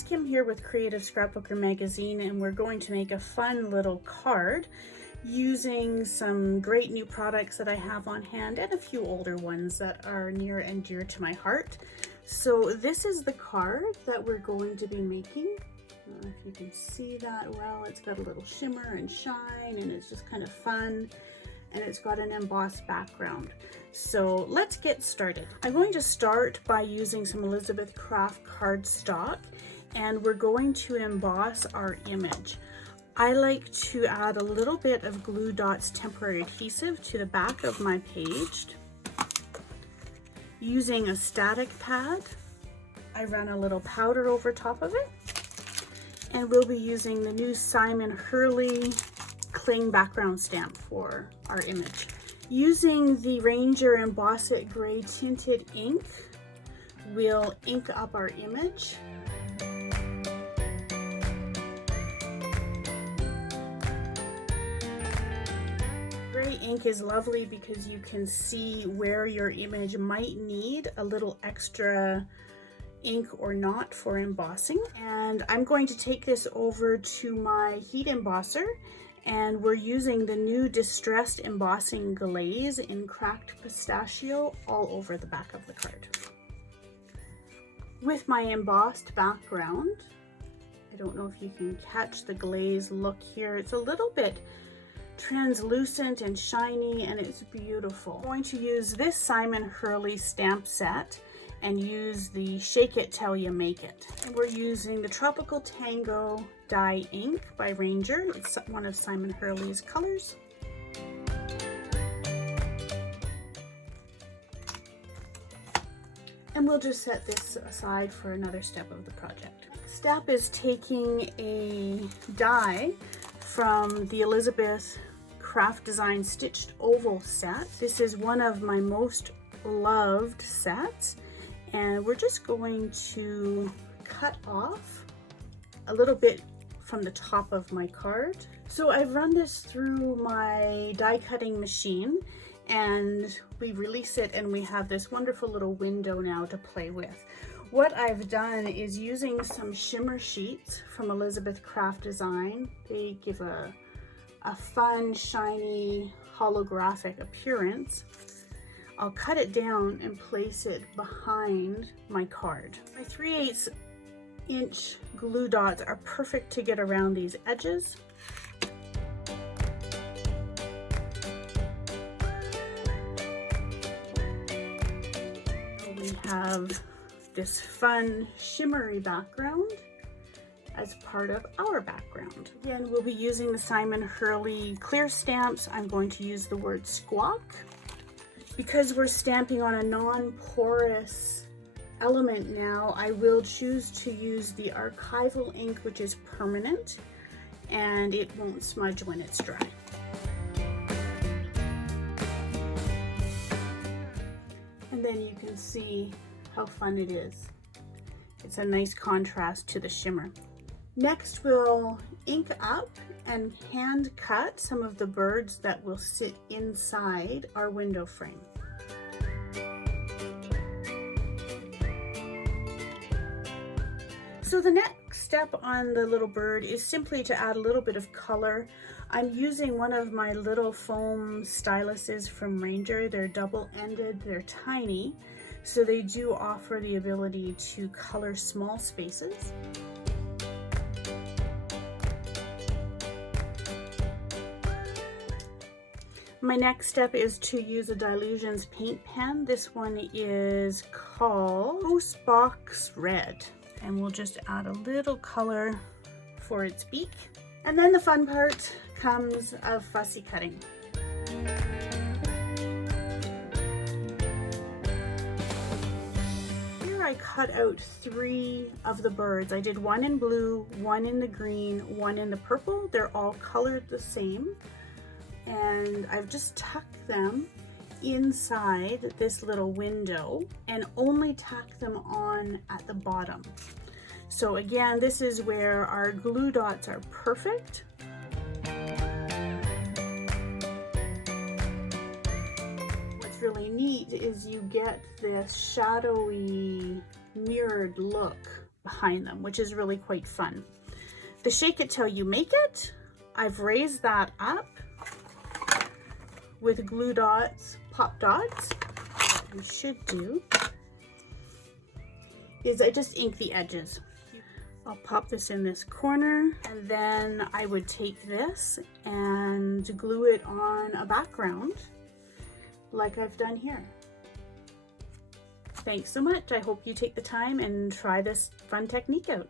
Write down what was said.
It's Kim here with Creative Scrapbooker magazine, and we're going to make a fun little card using some great new products that I have on hand and a few older ones that are near and dear to my heart. So this is the card that we're going to be making. I don't know if you can see that well. It's got a little shimmer and shine, and it's just kind of fun, and it's got an embossed background. So let's get started. I'm going to start by using some Elizabeth Craft cardstock, and we're going to emboss our image. I like to add a little bit of Glue Dots temporary adhesive to the back of my page. Using a static pad, I run a little powder over top of it, and we'll be using the new Simon Hurley cling background stamp for our image. Using the Ranger Emboss It gray tinted ink, we'll ink up our image. Gray ink is lovely because you can see where your image might need a little extra ink or not for embossing. And I'm going to take this over to my heat embosser, and we're using the new Distressed Embossing Glaze in Cracked Pistachio all over the back of the card. With my embossed background, I don't know if you can catch the glaze look here. It's a little bit translucent and shiny, and it's beautiful. I'm going to use this Simon Hurley stamp set and use the Shake It Till You Make It. And we're using the Tropical Tango dye ink by Ranger. It's one of Simon Hurley's colors. And we'll just set this aside for another step of the project. Step is taking a die from the Elizabeth Craft Design Stitched Oval set. This is one of my most loved sets, and we're just going to cut off a little bit from the top of my card. So I've run this through my die cutting machine, and we release it, and we have this wonderful little window now to play with. What I've done is using some shimmer sheets from Elizabeth Craft Design. They give a fun, shiny, holographic appearance. I'll cut it down and place it behind my card. My 3/8 inch glue dots are perfect to get around these edges. We have this fun shimmery background as part of our background. Again, we'll be using the Simon Hurley clear stamps. I'm going to use the word squawk. Because we're stamping on a non-porous element now, I will choose to use the Archival ink, which is permanent, and it won't smudge when it's dry. And then you can see how fun it is. It's a nice contrast to the shimmer. Next, we'll ink up and hand cut some of the birds that will sit inside our window frame. So the next step on the little bird is simply to add a little bit of color. I'm using one of my little foam styluses from Ranger. They're double-ended, they're tiny, so they do offer the ability to color small spaces. My next step is to use a Dylusions paint pen. This one is called Postbox Red, and we'll just add a little color for its beak. And then the fun part comes of fussy cutting. Here I cut out 3 of the birds. I did one in blue, one in the green, one in the purple. They're all colored the same. And I've just tucked them inside this little window and only tack them on at the bottom. So again, this is where our glue dots are perfect. What's really neat is you get this shadowy mirrored look behind them, which is really quite fun. The shake it till you make it, I've raised that up with glue dots, pop dots. What we should do is I just ink the edges. I'll pop this in this corner, and then I would take this and glue it on a background like I've done here. Thanks so much. I hope you take the time and try this fun technique out.